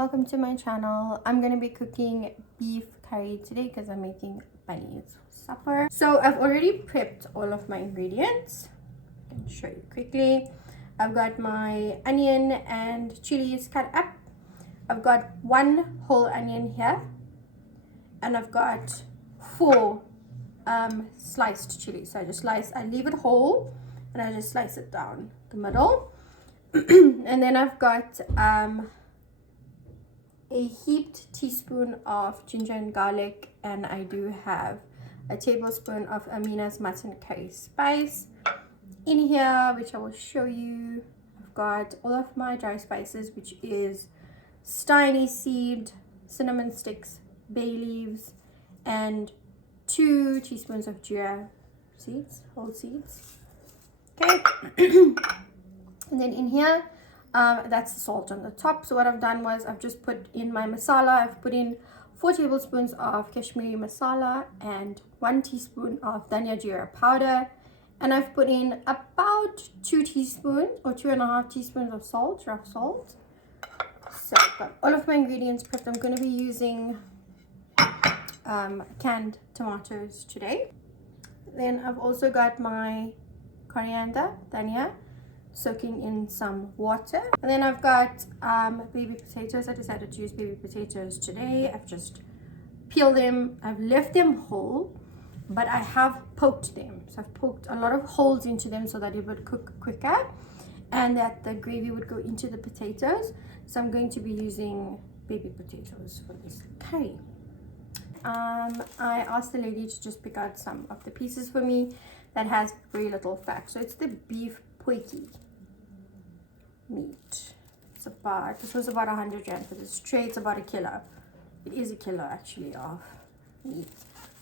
Welcome to my channel. I'm going to be cooking beef curry today because I'm making bunnies supper. So I've already prepped all of my ingredients. I can show you quickly. I've got my onion and chilies cut up. I've got one whole onion here, and I've got four sliced chilies. So I leave it whole and I just slice it down the middle. And then I've got a heaped teaspoon of ginger and garlic, and I do have a tablespoon of Amina's mutton curry spice in here, which I will show you. I've got all of my dry spices, which is star anise seed, cinnamon sticks, bay leaves, and 2 teaspoons of jira seeds, whole seeds. Okay. And then in here, that's the salt on the top. So what I've done was I've just put in my masala. I've put in 4 tablespoons of Kashmiri masala and 1 teaspoon of dhania jeera powder, and I've put in about 2 teaspoons or 2.5 teaspoons of salt, rough salt. So I've got all of my ingredients prepped. I'm going to be using canned tomatoes today. Then I've also got my coriander, dhania, soaking in some water. And then I've got baby potatoes. I decided to use baby potatoes today. I've just peeled them. I've left them whole, but I have poked them. So I've poked a lot of holes into them so that it would cook quicker and that the gravy would go into the potatoes. So I'm going to be using baby potatoes for this curry. I asked the lady to just pick out some of the pieces for me that has very little fat. So it's the beef poiki meat. This was about 100 rand for this tray. It's about a kilo. It is a kilo actually of meat.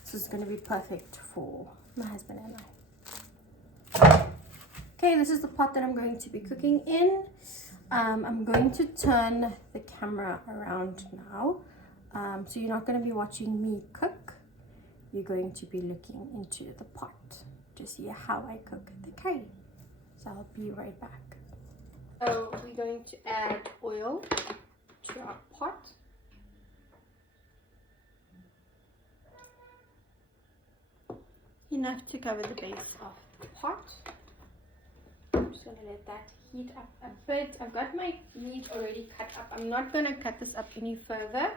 This is going to be perfect for my husband and I. Okay, this is the pot that I'm going to be cooking in. I'm going to turn the camera around now. So you're not going to be watching me cook. You're going to be looking into the pot to see how I cook the curry. So I'll be right back. So we're going to add oil to our pot. Enough to cover the base of the pot. I'm just going to let that heat up a bit. I've got my meat already cut up. I'm not going to cut this up any further.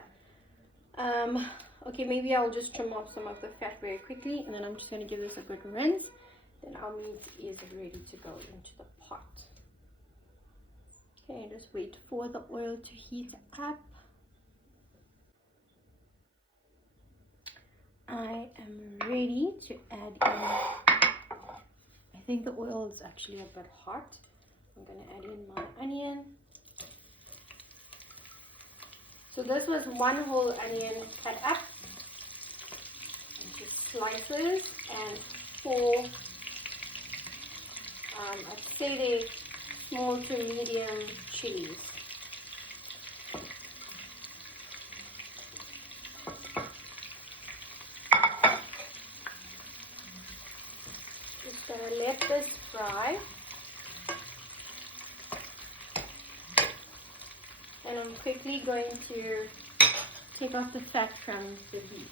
Okay, maybe I'll just trim off some of the fat very quickly, and then I'm just going to give this a good rinse. Then our meat is ready to go into the pot. Okay, just wait for the oil to heat up. I am ready to add in, I think the oil is actually a bit hot. I'm going to add in my onion. So this was 1 whole onion cut up into slices, and 4, I'd say they're small to medium chilies. Just gonna let this fry. And I'm quickly going to take off the fat from the beef.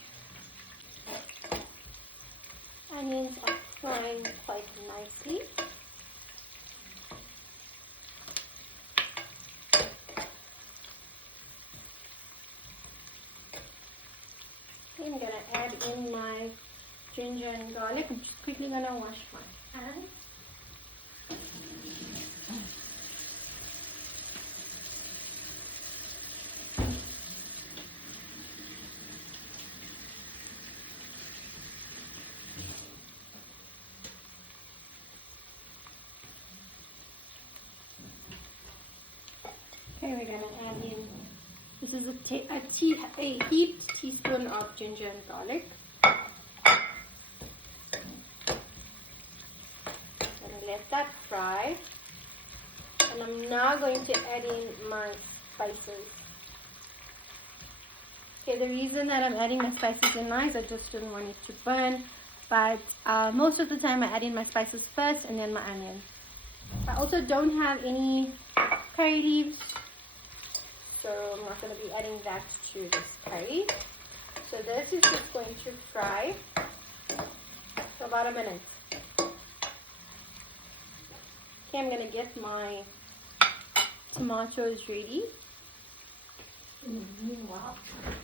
Onions are frying quite nicely. I'm going to add in my ginger and garlic. I'm just quickly going to wash my hands. Okay, we're going to add in, this is a heaped teaspoon of ginger and garlic. I'm going to let that fry. And I'm now going to add in my spices. Okay, the reason that I'm adding my spices in now is I just didn't want it to burn. But most of the time I add in my spices first and then my onions. I also don't have any curry leaves, so I'm not going to be adding that to this curry. So this is just going to fry for about a minute. Okay, I'm going to get my tomatoes ready. Meanwhile,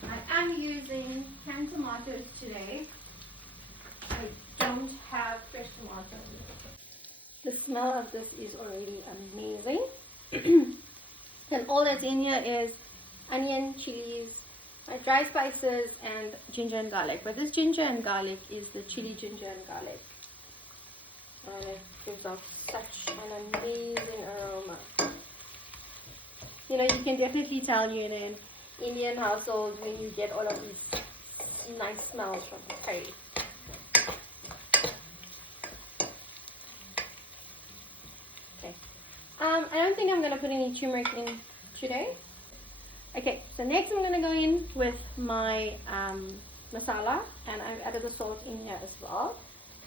I am using canned tomatoes today. I don't have fresh tomatoes. The smell of this is already amazing. And all that's in here is onion, chilies, my dry spices, and ginger and garlic. But this ginger and garlic is the chili ginger and garlic. And it gives off such an amazing aroma. You know, you can definitely tell you're in an Indian household when you get all of these nice smells from the curry. Okay. I don't think I'm going to put any turmeric in today. Okay, so next I'm going to go in with my masala, and I've added the salt in here as well.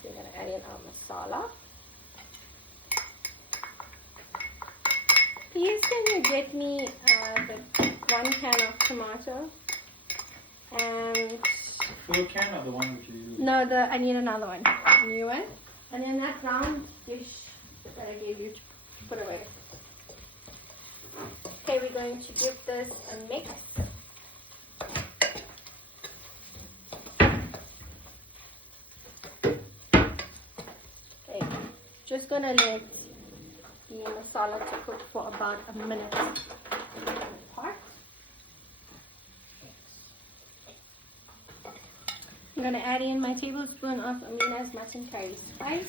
So we're going to add in our masala. Please can you get me the 1 can of tomato and full can or the one which you use? No, I need another one, a new one. And then that round dish that I gave you to put away. Okay, we're going to give this a mix. Okay, just gonna let the masala to cook for about a minute apart. I'm going to add in my tablespoon of Amina's mutton curry spice,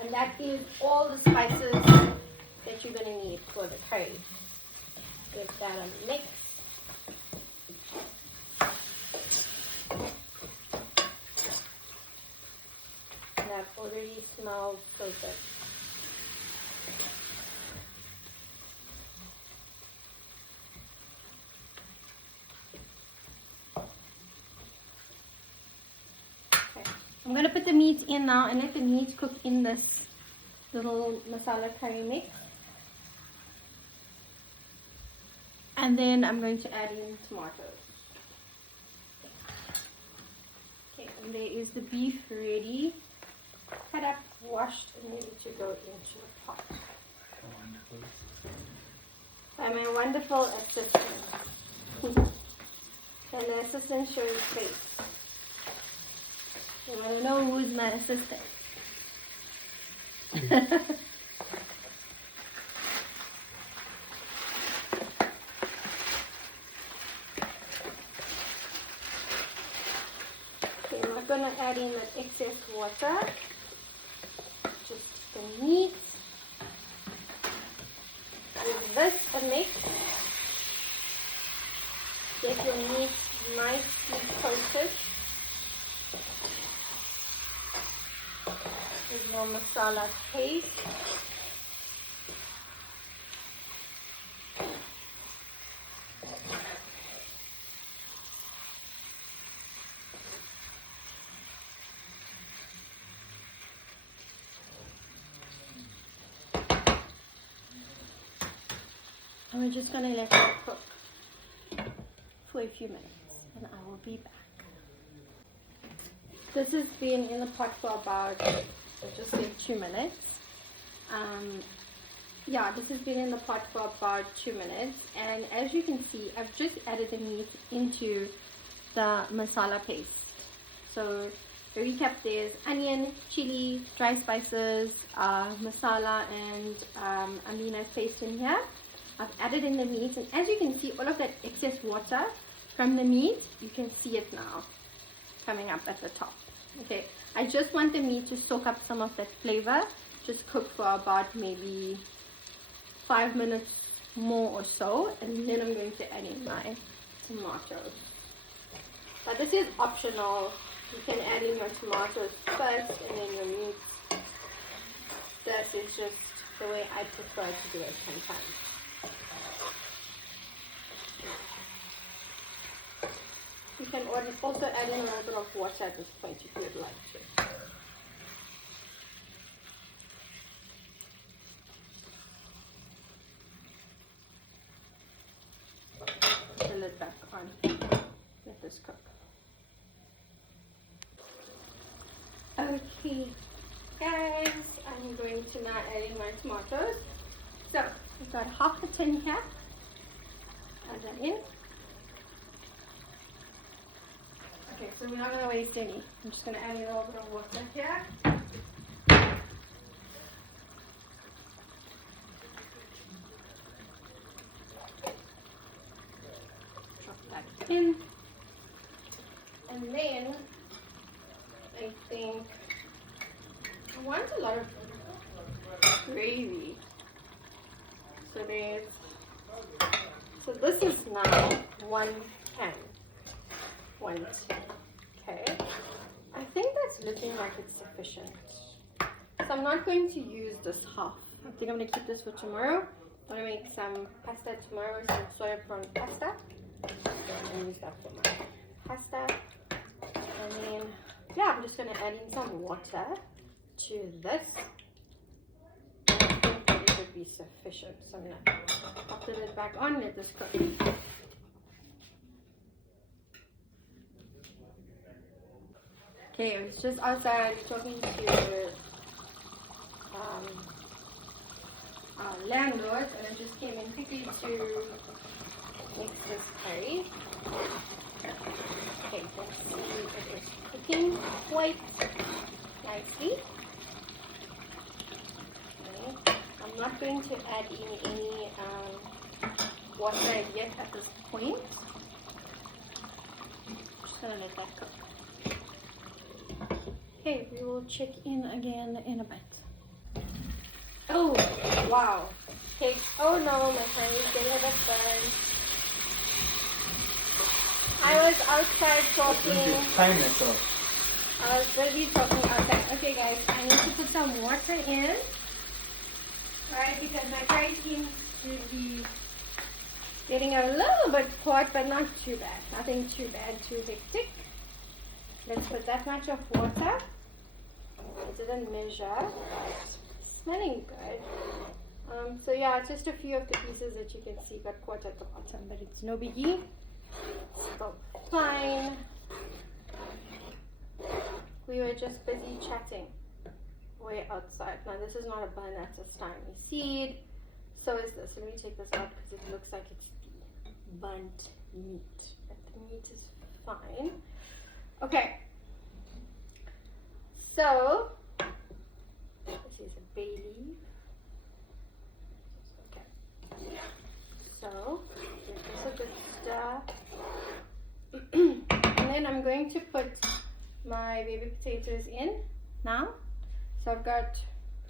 and that is all the spices that you're going to need for the curry. Give that a mix. That already smells so good. I'm going to put the meat in now and let the meat cook in this little masala curry mix. And then I'm going to add in tomatoes. Okay, and there is the beef ready, cut up, washed, and ready to go into the pot. Wonderful. By my wonderful assistant. And the assistant shows his face. You want to know who's my assistant? Okay, I'm not going to add in that excess water. Just the meat. Give this a mix. Get your meat nicely coated. With your masala paste. And we're just going to let it cook for a few minutes, and I will be back. This has been in the pot for about just like 2 minutes. Yeah, this has been in the pot for about 2 minutes, and as you can see, I've just added the meat into the masala paste. So to recap, there's onion, chili, dry spices, masala, and Amina's paste in here. I've added in the meat, and as you can see, all of that excess water from the meat, you can see it now coming up at the top. Okay, I just want the meat to soak up some of that flavor. Just cook for about maybe 5 minutes more or so, and then I'm going to add in my tomatoes. But this is optional. You can add in your tomatoes first and then your meat. That is just the way I prefer to do it sometimes. You can also add in a little bit of water at this point if you'd like to. this cook. Okay, guys, I'm going to now add in my tomatoes. So I've got half a tin here. Add that in. Okay, so we're not going to waste any. I'm just going to add a little bit of water here. Drop that in. And then I think I want a lot of gravy. So this is now 1 can. 1 tin. Okay. I think that's looking like it's sufficient. So I'm not going to use this half. I think I'm going to keep this for tomorrow. I'm going to make some pasta tomorrow, some soya prawn pasta. And use that for my pasta. And then, yeah, I'm just going to add in some water to this. And I think that it would be sufficient. So I'm going to pop the lid back on, let this cook. Okay, I was just outside talking to our landlord, and I just came in quickly to mix this curry. Okay, let's see if it's cooking quite nicely. Okay. I'm not going to add in any water yet at this point. Just gonna let that cook. Okay, we will check in again in a bit. Oh, wow. Okay, oh no, my hand is getting a bit burned. I was outside talking. Time yourself. I was busy talking outside. Okay guys, I need to put some water in. Right, because my curry seems to be getting a little bit hot, but not too bad. Nothing too bad, too hectic. Let's put that much of water. I didn't measure, but smelling good. So yeah, it's just a few of the pieces that you can see got caught at the bottom, but it's no biggie. So fine. We were just busy chatting way outside. Now this is not a bun, that's a stymy seed. So is this. Let me take this out because it looks like it's burnt meat. But the meat is fine. Okay. So this is a bay leaf. Okay. So give this a good stir. And then I'm going to put my baby potatoes in now. So I've got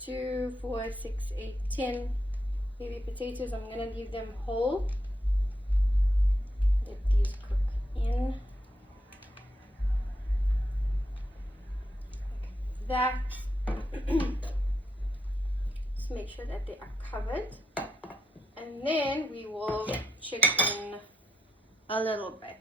2, 4, 6, 8, 10 baby potatoes. I'm going to leave them whole. Let these cook in. Like that. Just make sure that they are covered. And then we will check in a little bit.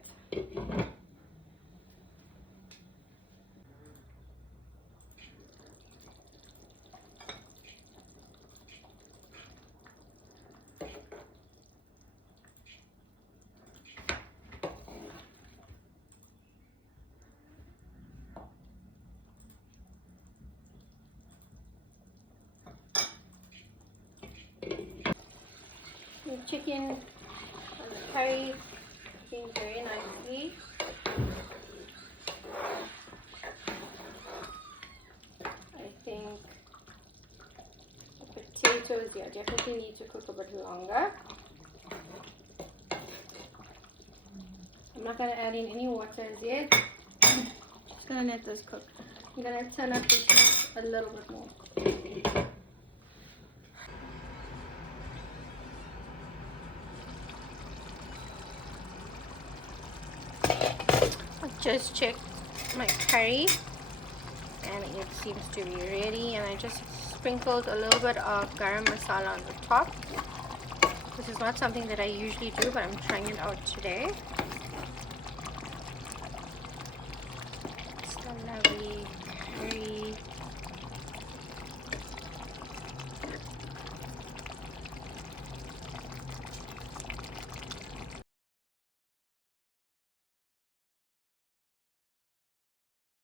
The chicken and the curry cooking very nicely. I think the potatoes, yeah, definitely need to cook a bit longer. I'm not going to add in any water as yet. Just going to let this cook. I'm going to turn up the heat a little bit more. Just checked my curry and it seems to be ready, and I just sprinkled a little bit of garam masala on the top. This is not something that I usually do, but I'm trying it out today.